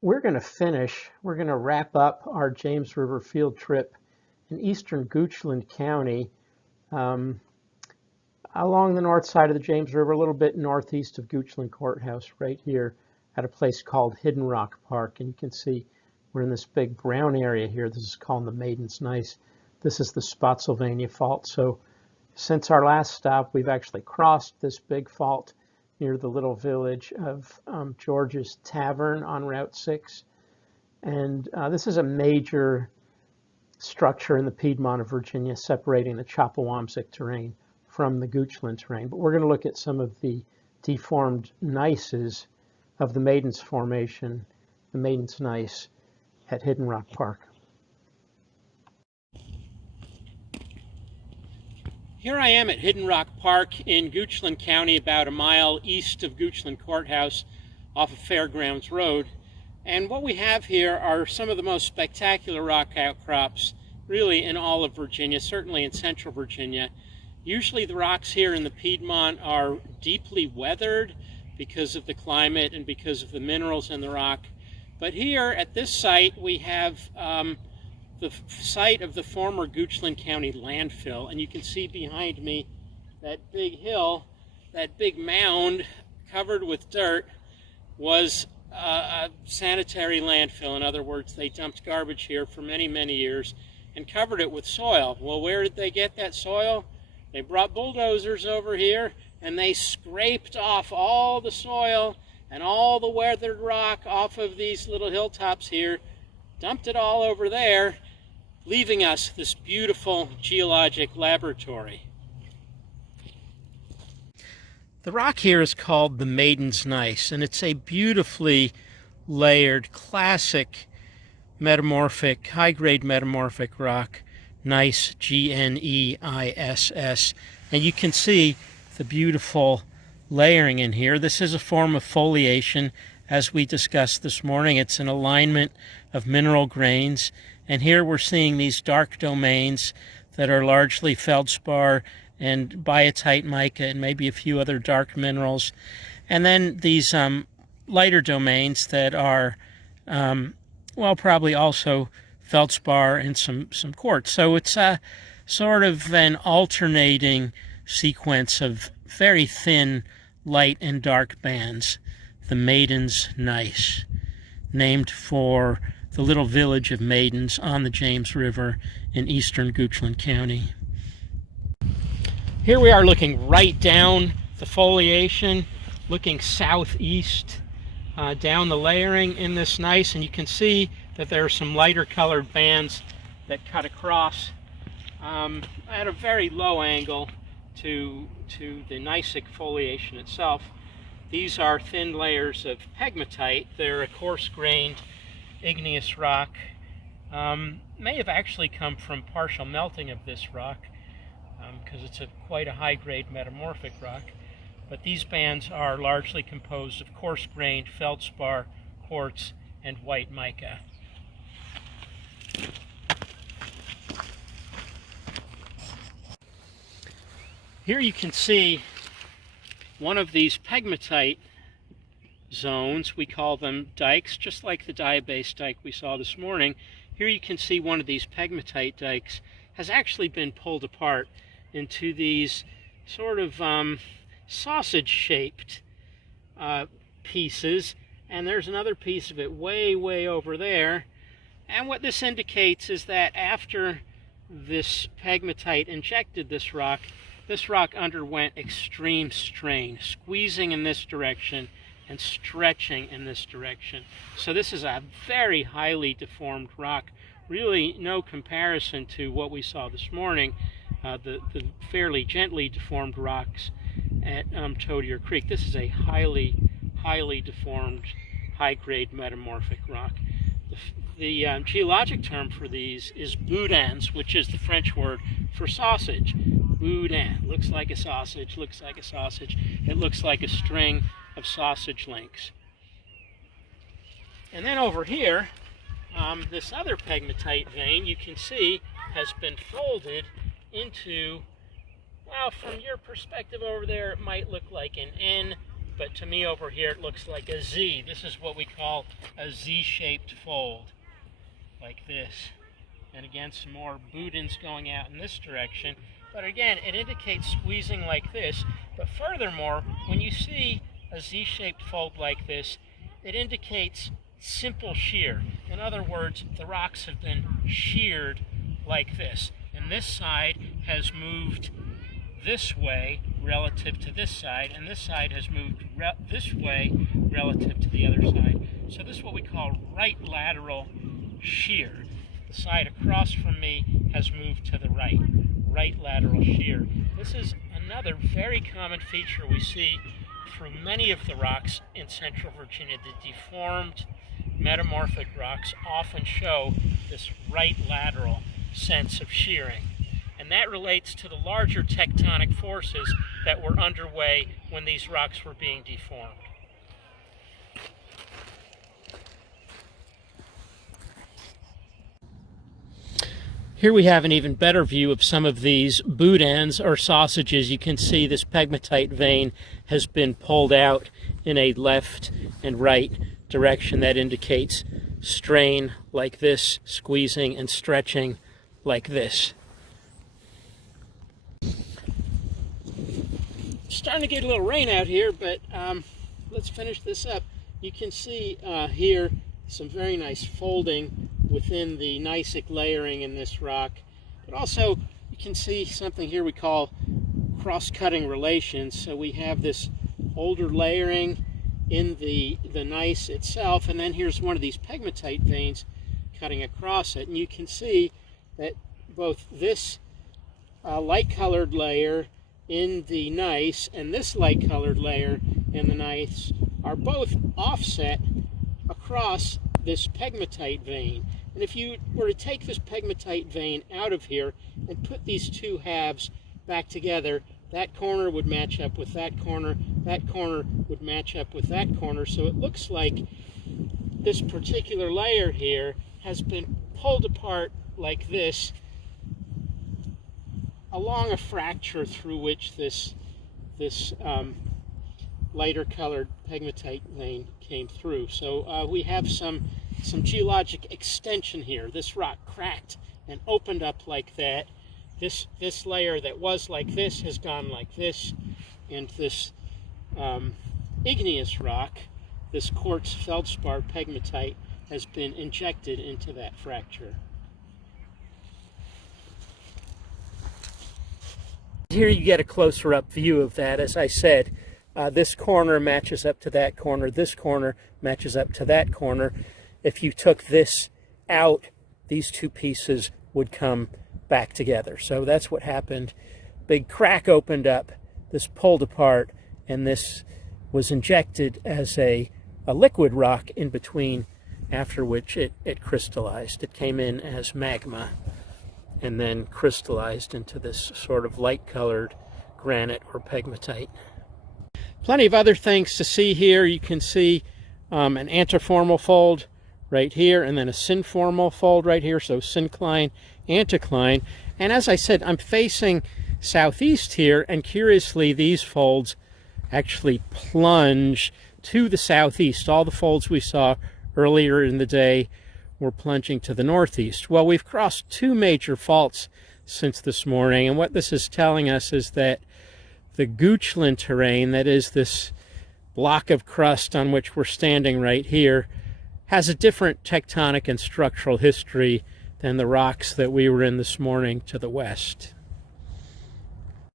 we're going to wrap up our James River field trip in eastern Goochland County, um, along the north side of the James River, a little bit northeast of Goochland Courthouse, right here at a place called Hidden Rock Park. And you can see we're in this big brown area here. This is called the Maidens Gneiss. This is the Spotsylvania Fault. So since our last stop, we've actually crossed this big fault near the little village of George's Tavern on Route 6. And this is a major structure in the Piedmont of Virginia, separating the Chapawamsek terrain from the Goochland terrain. But we're going to look at some of the deformed gneisses of the Maidens Formation, the Maidens Gneiss at Hidden Rock Park. Here I am at Hidden Rock Park in Goochland County, about a mile east of Goochland Courthouse off of Fairgrounds Road. And what we have here are some of the most spectacular rock outcrops really in all of Virginia, certainly in central Virginia. Usually the rocks here in the Piedmont are deeply weathered because of the climate and because of the minerals in the rock. But here at this site we have the site of the former Goochland County landfill, and you can see behind me that big hill, that big mound covered with dirt was a sanitary landfill. In other words, they dumped garbage here for many, many years and covered it with soil. Well, where did they get that soil? They brought bulldozers over here and they scraped off all the soil and all the weathered rock off of these little hilltops here, dumped it all over there, leaving us this beautiful geologic laboratory. The rock here is called the Maidens Gneiss, and it's a beautifully layered, classic metamorphic, high-grade metamorphic rock, gneiss, G-N-E-I-S-S. And you can see the beautiful layering in here. This is a form of foliation, as we discussed this morning. It's an alignment of mineral grains. And here we're seeing these dark domains that are largely feldspar and biotite mica and maybe a few other dark minerals. And then these lighter domains that are, probably also feldspar and some quartz. So it's a sort of an alternating sequence of very thin light and dark bands. The Maidens Gneiss, named for the little village of Maidens on the James River in eastern Goochland County. Here we are looking right down the foliation, looking southeast down the layering in this gneiss, and you can see that there are some lighter colored bands that cut across at a very low angle to the gneissic foliation itself. These are thin layers of pegmatite. They're a coarse-grained igneous rock. May have actually come from partial melting of this rock because it's quite a high-grade metamorphic rock. But these bands are largely composed of coarse-grained feldspar, quartz, and white mica. Here you can see one of these pegmatite zones. We call them dikes, just like the diabase dike we saw this morning. Here you can see one of these pegmatite dikes has actually been pulled apart into these sort of sausage-shaped pieces, and there's another piece of it way over there. And what this indicates is that after this pegmatite injected this rock underwent extreme strain, squeezing in this direction and stretching in this direction. So this is a very highly deformed rock, really no comparison to what we saw this morning, the fairly gently deformed rocks at Todier Creek. This is a highly deformed, high-grade metamorphic rock. The geologic term for these is boudins, which is the French word for sausage. Boudin, looks like a sausage, looks like a sausage. It looks like a string of sausage links. And then over here, this other pegmatite vein, you can see, has been folded into, well, from your perspective over there, it might look like an N, but to me over here it looks like a Z. This is what we call a Z-shaped fold, like this. And again, some more boudins going out in this direction. But again, it indicates squeezing like this. But furthermore, when you see a Z-shaped fold like this, it indicates simple shear. In other words, the rocks have been sheared like this. And this side has moved this way relative to this side, and this side has moved this way relative to the other side. So this is what we call right lateral shear. The side across from me has moved to the right, right lateral shear. This is another very common feature we see through many of the rocks in central Virginia. The deformed metamorphic rocks often show this right lateral sense of shearing. And that relates to the larger tectonic forces that were underway when these rocks were being deformed. Here we have an even better view of some of these boudins or sausages. You can see this pegmatite vein has been pulled out in a left and right direction. That indicates strain like this, squeezing and stretching like this. Starting to get a little rain out here, but let's finish this up. You can see here some very nice folding within the gneissic layering in this rock, but also you can see something here we call cross-cutting relations. So we have this older layering in the gneiss itself, and then here's one of these pegmatite veins cutting across it, and you can see that both this light-colored layer in the gneiss and this light-colored layer in the gneiss are both offset across this pegmatite vein. And if you were to take this pegmatite vein out of here and put these two halves back together, that corner would match up with that corner would match up with that corner. So it looks like this particular layer here has been pulled apart like this along a fracture through which this lighter colored pegmatite vein came through. So we have some geologic extension here. This rock cracked and opened up like that. This layer that was like this has gone like this, and this igneous rock, this quartz feldspar pegmatite, has been injected into that fracture. Here you get a closer up view of that. As I said, this corner matches up to that corner, this corner matches up to that corner. If you took this out, these two pieces would come back together. So that's what happened. Big crack opened up, this pulled apart, and this was injected as a liquid rock in between, after which it crystallized. It came in as magma and then crystallized into this sort of light-colored granite or pegmatite. Plenty of other things to see here. You can see an antiformal fold right here, and then a synformal fold right here, so syncline, anticline. And as I said, I'm facing southeast here, and curiously these folds actually plunge to the southeast. All the folds we saw earlier in the day were plunging to the northeast. Well, we've crossed two major faults since this morning, and what this is telling us is that the Goochland terrain, that is this block of crust on which we're standing right here, has a different tectonic and structural history than the rocks that we were in this morning to the west.